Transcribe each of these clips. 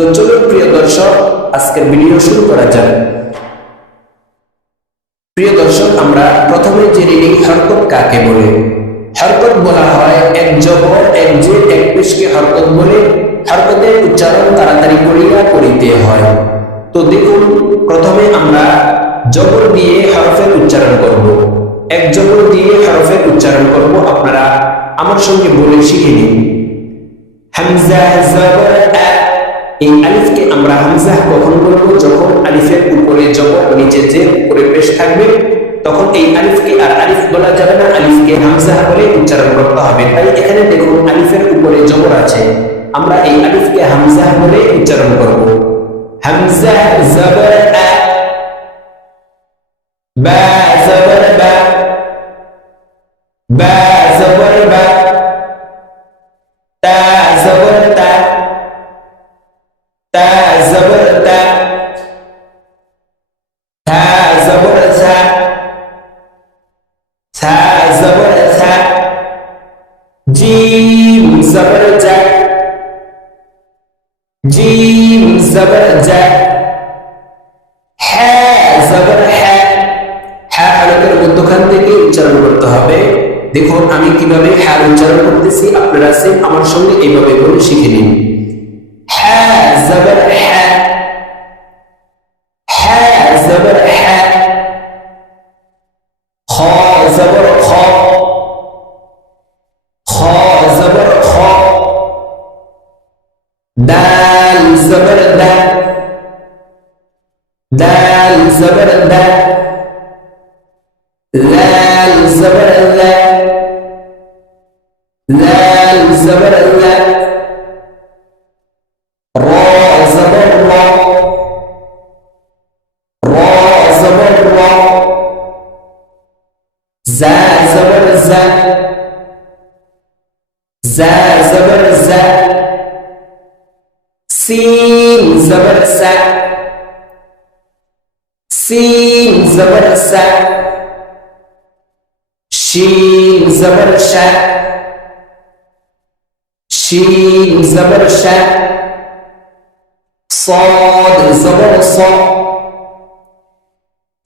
তো চলুন প্রিয় দর্শক, আজকের ভিডিও শুরু করা যাক। প্রিয় দর্শক, আমরা প্রথমে জেনে নিই হরকত কাকে বলে। হরকত বলা হয় এক জবর এক জের এক পেশকে হরকত বলে। হরকতের উচ্চারণ তাড়াতাড়ি করিতে হয়। তো দেখুন, প্রথমে আমরা জবর দিয়ে হরফের উচ্চারণ করব। এক জবর দিয়ে হরফের উচ্চারণ করব, আপনারা আমার সঙ্গে বলে শিখে নিন। হামজা জবর আ। এই আলিফকে আমরা হামজা কখন বলবো? যখন আলিফের উপরে জবর নিচে জের উপরে পেশ থাকবে, তখন এই আলিফকে আর আলিফ বলা যাবে না, আলিফকে হামজা বলে উচ্চারণ করতে হবে। তাই এখানে দেখুন আলিফের উপরে জবর আছে, আমরা এই আলিফকে হামজা বলে উচ্চারণ করব। হামজা জবর আ। বা জবর বা। বা জবর বা। তা জবর তা। তা জবর তা। থা জবর থা। থা জবর থা। জিম জবর জা। জিম জবর জা। হা জবর হা। হা হরফের মধ্যখান থেকে উচ্চারণ করতে হবে। দেখুন আমি কিভাবে হা উচ্চারণ করতেছি, আপনারা সেম আমার সঙ্গে এইভাবে বলে শিখে নিন। হা জবর হা। হা জবর হা। খ জবর খ। খ জবর খ। দাল জবর দা। দাল জবর দা। লাল জবর লা। লাল জবর লা। রা জবর রা। রা জবর রা। زا زبر زا. زا زبر زا. سين زبر سا. سين زبر سا. شين زبر شا. شين زبر شا. صاد زبر صا.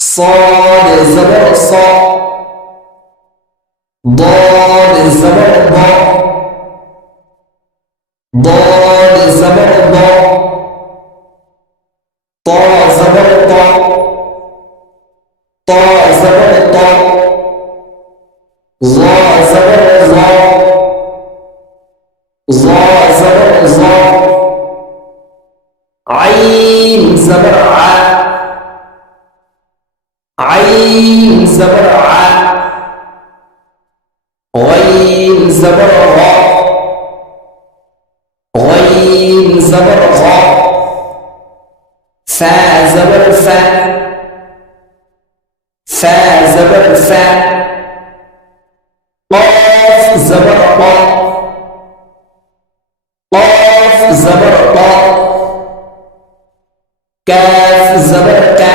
صاد زبر صا. ضاد زبر ضا. ضاد زبر ضا. طا زبر طا. طا زبر طا. ظا زبر ظا. ظا زبر ظا. عين زبر ع. عين زبر ع. غين زبر غا. غين زبر غا. فا زبر فا. فا زبر فا. قاف زبر قا. قاف زبر قا. كاف زبر كا.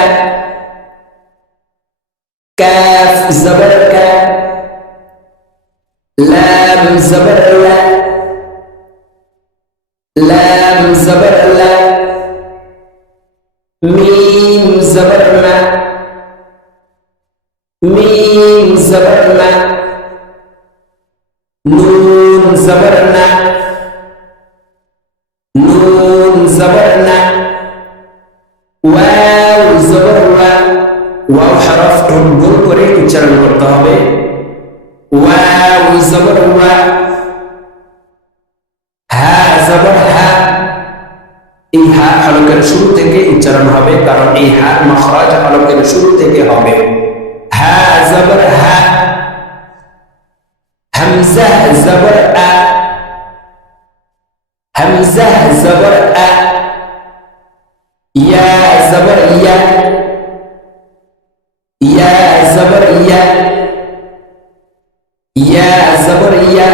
كاف زبر كا. لام زبر لا. لام زبر لا. ميم زبر ما. ميم زبر ما. نون زبر نا. نون زبر نا. واو زبر وا. واو حرف গোল করে উচ্চারণ করতে হবে। واو زبر وا. হা জবর হা। এই হা হরফের শুরু থেকে উচ্চারণ হবে, কারণ এই হা মাখরাজ হরফের শুরু থেকে হবে। হা জবর হা। হামজা জবর আ। হামজা জবর আ। ইয়া জবর ইয়া। ইয়া জবর ইয়া। ইয়া জবর ইয়া।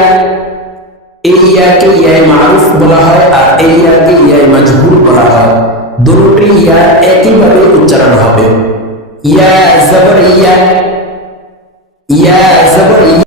এই ইয়াকে ইয়া মারুফ বলা হয় আর এই ইয়াকে ইয়া মাজহুর বলা হয়। দুটোই ইয়া একইভাবে উচ্চারণ হবে। ইয়া জবর ইয়া। ইয়া জবর